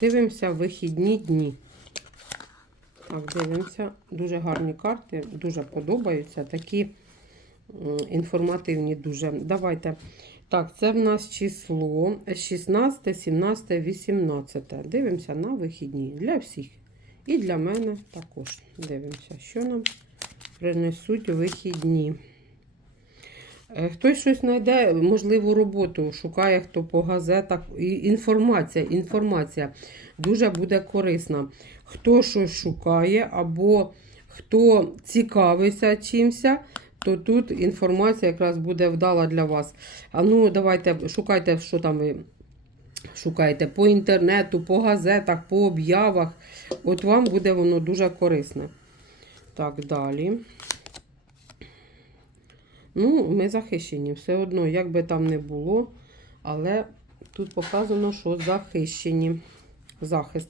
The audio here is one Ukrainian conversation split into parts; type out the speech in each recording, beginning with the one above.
Дивимося вихідні дні. Так, дивимося. Дуже гарні карти, дуже подобаються. Такі інформативні дуже. Давайте. Так, це в нас число 16, 17, 18. Дивимося на вихідні. Для всіх. І для мене також. Дивимося, що нам принесуть вихідні. Е, Хтось щось знайде, можливу роботу, шукає хто по газетах. Інформація, інформація дуже буде корисна. Хто щось шукає, або хто цікавиться чимся, то тут інформація якраз буде вдала для вас. А ну, давайте шукайте, що там ви шукаєте по інтернету, по газетах, по об'явах. От вам буде воно дуже корисне. Так, далі. Ну, ми захищені. Все одно, як би там не було, але тут показано, що захищені. Захист.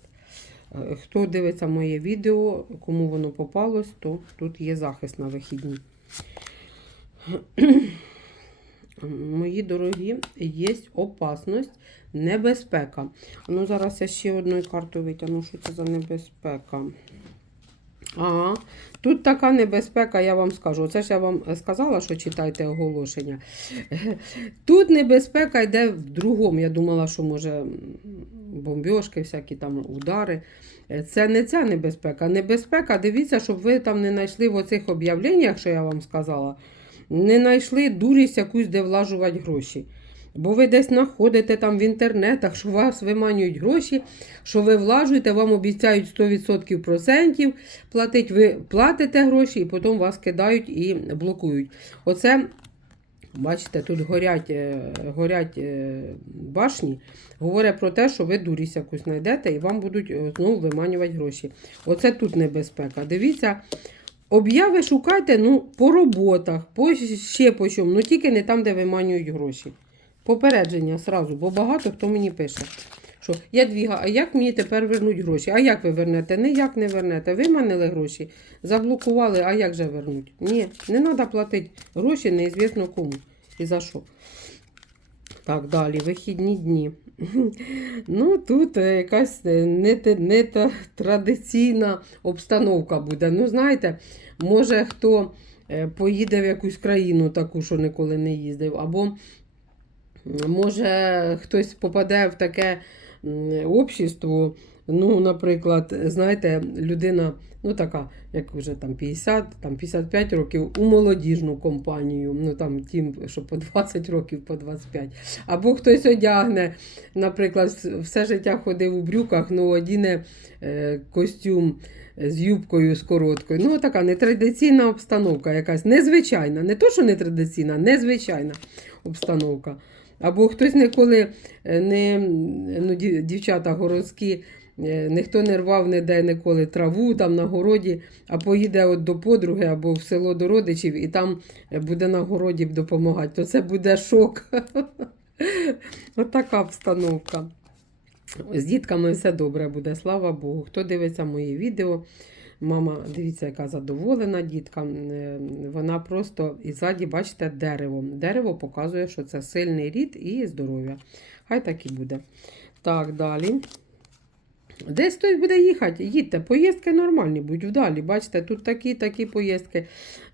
Е, Хто дивиться моє відео, кому воно попалось, то тут є захист на вихідні. Мої дорогі, є опасність, небезпека. Ну, зараз я ще одну карту витягну, що це за небезпека. Ага, тут така небезпека, я вам скажу. Це ж я вам сказала, що читайте оголошення. Тут небезпека йде в другому. Я думала, що може бомбьошки, всякі там удари. Це не ця небезпека. Небезпека, дивіться, щоб ви там не знайшли в оцих об'явленнях, що я вам сказала, не знайшли дурість якусь, де влажувати гроші. Бо ви десь знаходите там в інтернетах, що вас виманюють гроші, що ви влажуєте, вам обіцяють 100% процентів платить, ви платите гроші і потім вас кидають і блокують. Оце, бачите, тут горять, е, горять е, башні, говорять про те, що ви дурість якусь знайдете і вам будуть е, знову виманювати гроші. Оце тут небезпека. Дивіться. Об'яви шукайте ну, по роботах, по ще по чому, ну тільки не там, де виманюють гроші. Попередження сразу, бо багато хто мені пише, що Ядвіга, а як мені тепер вернуть гроші? А як ви вернете? Ніяк не вернете. Виманили гроші, заблокували, а як же вернуть? Ні, не треба платити гроші, неізвісно кому і за що. Так, далі, вихідні дні. Ну, тут е, якась е, не, не та традиційна обстановка буде. Ну, знаєте, може хто е, поїде в якусь країну таку, що ніколи не їздив, або може хтось попаде в таке общество. Ну, наприклад, знаєте, людина, ну така, як вже там 50, там 55 років, у молодіжну компанію, ну там тим, що по 20 років, по 25. Або хтось одягне, наприклад, все життя ходив у брюках, ну одіне е, костюм з юбкою, з короткою. Ну, така нетрадиційна обстановка якась, незвичайна. Не то, що нетрадиційна, незвичайна обстановка. Або хтось ніколи е, не ну, дівчата городські, е, ніхто не рвав ніде ніколи траву там на городі, а поїде от до подруги або в село до родичів і там е, буде на городі допомагати, то це буде шок. От така обстановка. З дітками все добре буде, слава Богу. Хто дивиться мої відео, мама, дивіться, яка задоволена дітка. Е, Вона просто і ззаді, бачите, дерево. Дерево показує, що це сильний рід і здоров'я. Хай так і буде. Так, далі. Десь хтось буде їхати, їдьте, поїздки нормальні, будь вдалі. Бачите, тут такі такі поїздки.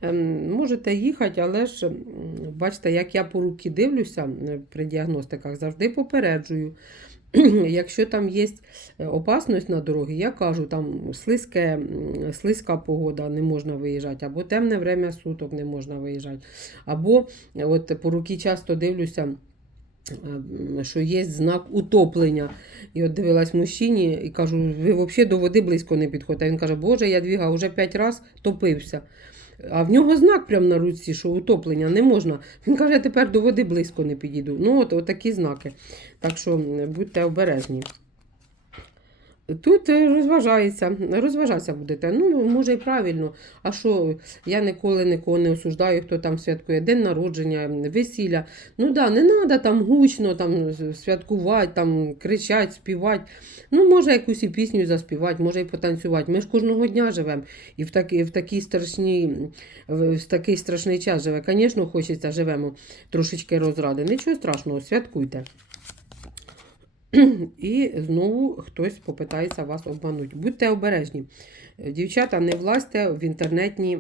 Ем, можете їхати, але ж бачите, як я по руки дивлюся е, при діагностиках, завжди попереджую. Якщо там є опасність на дорогі, я кажу, там слизьке, слизька погода, не можна виїжджати, або темне время суток не можна виїжджати. Або е, от по руки часто дивлюся, е, що є знак утоплення. І от дивилась мужчині і кажу, ви взагалі до води близько не підходите. А він каже, Боже, я двіга вже п'ять разів топився. А в нього знак прямо на руці, що утоплення не можна. Він каже, тепер до води близько не підійду. Ну, от такі знаки. Так що будьте обережні. Тут е, розважається, розважатися будете. Ну, може і правильно. А що, я ніколи нікого не осуждаю, хто там святкує день народження, весілля. Ну да, не треба там гучно там святкувати, там кричати, співати. Ну, може, якусь і пісню заспівати, може і потанцювати. Ми ж кожного дня живемо. І в такий, в такий страшний, в такий страшний час живе. Звісно, хочеться живемо трошечки розради. Нічого страшного, святкуйте. і знову хтось попитається вас обманути. Будьте обережні. Дівчата, не влазьте в інтернетні